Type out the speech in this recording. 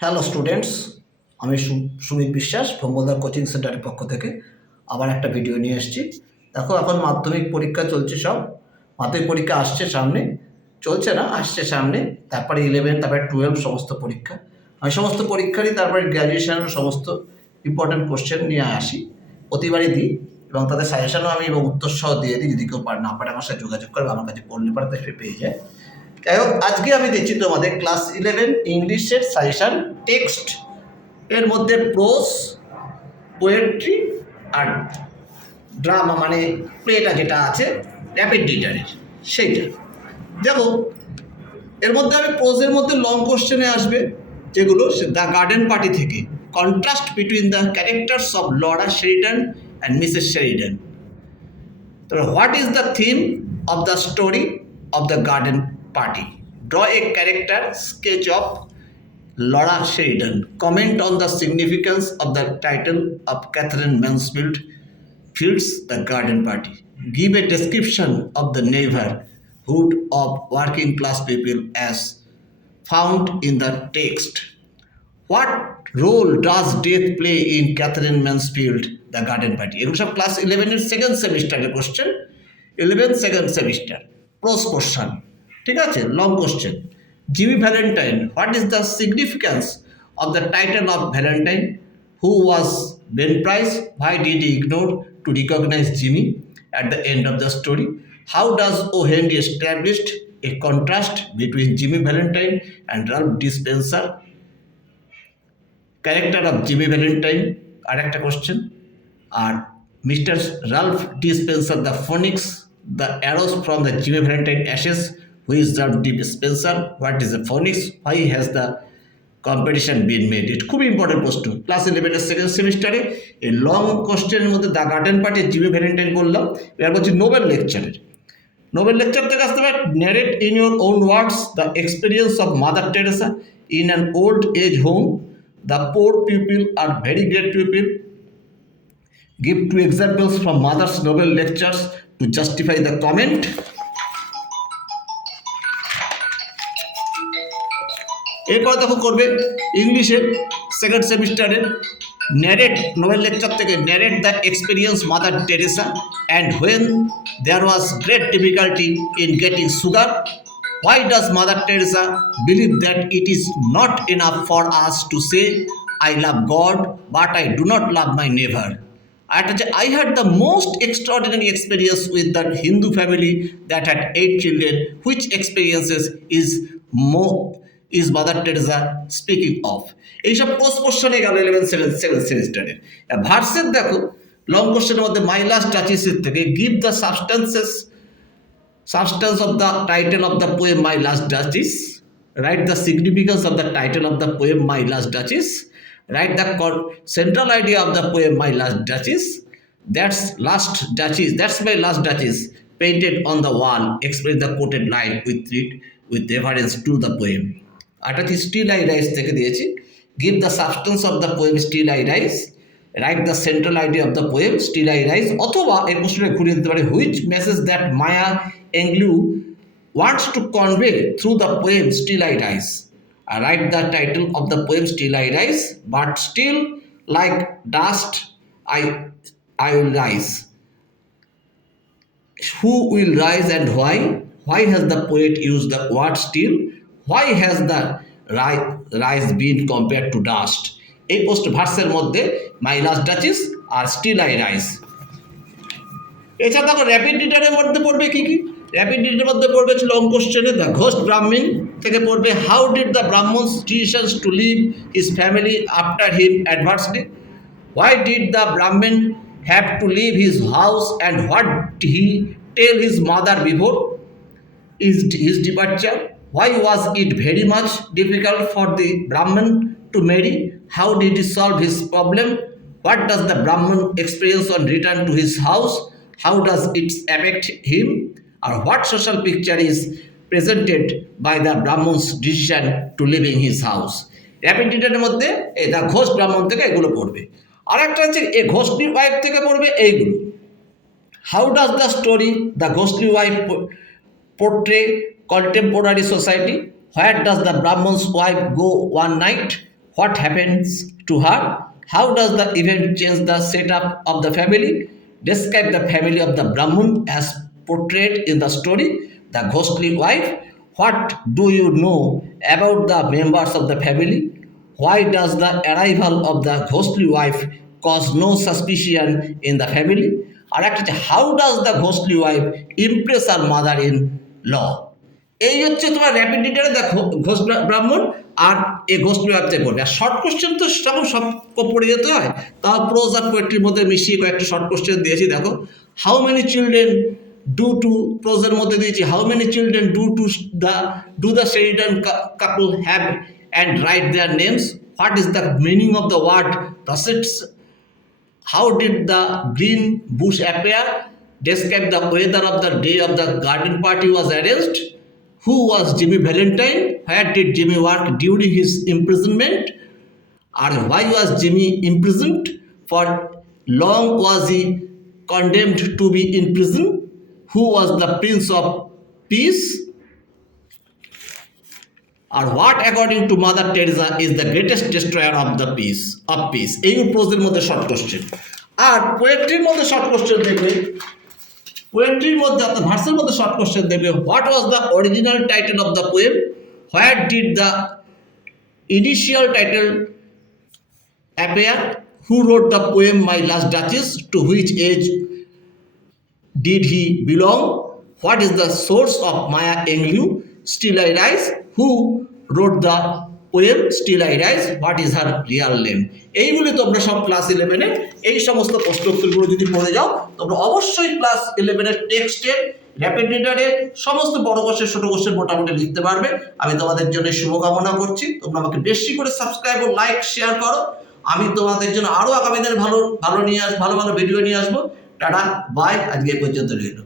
Hello students, আমি সুমিত বিশ্বাস ভোম্বলদার কোচিং সেন্টারের পক্ষ থেকে আবার একটা ভিডিও নিয়ে এসেছি। দেখো, এখন মাধ্যমিক পরীক্ষা চলছে, সব মাধ্যমিক পরীক্ষা আসছে সামনে, চলছে না, আসছে সামনে, তারপরে 11, তারপরে 12 সমস্ত পরীক্ষা। আমি সমস্ত পরীক্ষারই তারপরে গ্র্যাজুয়েশনের সমস্ত ইম্পর্টেন্ট কোশ্চেন নিয়ে আসি, প্রতিবারই দিই, এবং তাদের সাজেশনও আমি এবং উত্তর সহ দিয়ে দিই। যদি কেউ না পারে আমার সাথে যোগাযোগ করবে, আমার কাছে পড়লে পারে সে পেয়ে যায়। যাই হোক, আজকে আমি দিচ্ছি তোমাদের ক্লাস 11 ইংলিশের সাজেশন টেক্সট এর মধ্যে প্রোজ, পোয়েট্রি আর ড্রামা, মানে প্লেটা যেটা আছে র্যাপিড রিডারের সেইটা। দেখো, এর মধ্যে আমি প্রোজের মধ্যে লং কোশ্চেনে আসবে, যেগুলো দ্য গার্ডেন পার্টি থেকে, contrast between the characters of Laura Sheridan and Mrs Sheridan. তো what is the theme of the story of the garden party? Draw a character sketch of Laura Sheridan. Comment on the significance of the title of Catherine Mansfield's The Garden Party. Give a description of the neighborhood of working class people as found in the text. What role does death play in Catherine Mansfield The Garden Party? এগুলো সব class 11 second সেমিস্টারের question, 11 second semester prose question, ঠিক আছে, long question. Jimmy Valentine, what is the significance of the title of Valentine? Who was Ben Price? Why did he ignore to recognize Jimmy at the end of the story? How does O. Henry established a contrast between Jimmy Valentine and Ralph D. Spencer? Character of Jimmy Valentine আর একটা question, আর mister Ralph D Spencer the phoenix, the arrows from the Jimmy Valentine ashes, who is Ralph D Spencer, what is the phoenix, why has the competition been made? It খুব important প্রশ্ন ক্লাস 11 সেকেন্ড সেমিস্টারে। এই লং কোশ্চেনের মধ্যে the garden party, Jimmy Valentine বললাম, এবার বলছি নোবেল লেকচারের। নোবেল লেকচার থেকে আসতে পারে, narrate in your own words the experience of Mother Teresa in an old age home. The poor people are very great people. Give 2 examples from Mother's Nobel lectures to justify the comment. এরপর দেখো করবে ইংলিশের second সেমিস্টারের narrate, Nobel lecture থেকে narrate the experience Mother Teresa and when there was great difficulty in getting sugar. Why does Mother Teresa believe that it is not enough for us to say, I love God, but I do not love my neighbor? I had the most extraordinary experience with that Hindu family that had 8 children. Which experiences is Mother Teresa speaking of? এইসব পোস্ট কোশ্চেনে গেল 11 second সেমিস্টারের। ভার্সের দেখো, লং কোশ্চেনের মধ্যে my last ডাচিসের থেকে, give the substance of the title of the poem My Last Duchess. Write the significance of the title of the poem My Last Duchess. Write the central idea of the poem My Last Duchess. That's my last duchess painted on the wall. Express the quoted line with reference to the poem. আটাটি still I rise থেকে দিয়েছি। Give the substance of the poem Still I Rise. Write the central idea of the poem Still I Rise. অথবা এই প্রশ্নটা ঘুরিয়ে দিতে পারে, which message that Maya Angelou wants to convey through the poem Still I Rise. Write the title of the poem Still I Rise. But still like dust I will rise. Who will rise and why? Why has the poet used the word still? Why has the rise been compared to dust? এই post ভার্সের মধ্যে my last duchess আর still I rise. এছাড়া দেখো র্যাপিড রিডারের মধ্যে পড়বে কি কি? র্যাপিড রিডারের মধ্যে পড়বে লং কোশ্চেনে দ্য ঘোস্ট ব্রাহ্মণ থেকে পড়বে, how did the Brahmins decisions to leave his family after him adversely? Why did the Brahmin have to leave his house and what he tell his mother before his departure? Why was it very much difficult for the Brahman to marry? How did he solve his problem? What does the Brahman experience on return to his house? How does it affect him? Or what social picture is presented by the Brahman's decision to leaving his house? Rapid রিডারের মধ্যে এই দ্য ঘোষ ব্রাহ্মণ থেকে এগুলো পড়বে। আর একটা হচ্ছে এ ঘোষটির ওয়াইফ থেকে পড়বে এইগুলো। How does the story the ঘোস্টলি wife portray contemporary society? Where does the Brahman's wife go one night? What happens to her? How does the event change the setup of the family? Describe the family of the Brahman as portrayed in the story, The Ghostly Wife. What do you know about the members of the family? Why does the arrival of the ghostly wife cause no suspicion in the family? আর একটা হচ্ছে, how does the ghostly wife impress her mother in law? এই হচ্ছে তোমার র্যাপিড রিডারে দেখো ঘোষ ব্রাহ্মণ আর এই ঘোষলি ওয়াইফতে পড়বে। আর শর্ট কোশ্চেন তো সব পড়ে যেতে হয়, তাও প্রোজ আর পোয়েট্রির মধ্যে মিশিয়ে কয়েকটা শর্ট কোশ্চেন দিয়েছি। দেখো, how many children do to, প্রোজের মধ্যে দিয়েছি how many children do the Sheridan couple have and write their names? What is the meaning of the word precepts? How did the green bush appear? Describe the weather of the day of the garden party was arranged. Who was Jimmy Valentine? Where did Jimmy work during his imprisonment? Or why was Jimmy imprisoned? For long was he condemned to be in prison? Who was the Prince of Peace? আর what according to Mother Teresa is the greatest destroyer of the peace of peace? এই প্রোজের মধ্যে short question. আর পোয়েট্রির মধ্যে short question দেখবে, পোয়েট্রির মধ্যে অর্থাৎ ভার্সের মধ্যে শর্ট কোশ্চেন দেখবে, what was the original title of the poem? Where did the initial title appear? Who wrote the poem My Last Duchess? To which age did he belong? What is the source of Maya Angelou? Still I Rise? Who wrote the poem Still I Rise? What is her real name? এইগুলি তোমরা সব ক্লাস 11-এর এই সমস্ত প্রশ্ন উত্তরগুলো যদি পড়ে যাও, তোমরা অবশ্যই ক্লাস 11-এর টেক্সটের, র্যাপিড রিডারের সমস্ত বড় কোশ্চেন ছোট কোশ্চেন মোটামুটি লিখতে পারবে। আমি তোমাদের জন্য শুভকামনা করছি। তোমরা আমাকে বেশি করে সাবস্ক্রাইব ও লাইক শেয়ার করো। আমি তোমাদের জন্য আরও আগামী দিনে ভালো ভালো ভিডিও নিয়ে আসবো। টাটা, বাই, আজকে এই পর্যন্ত রইল।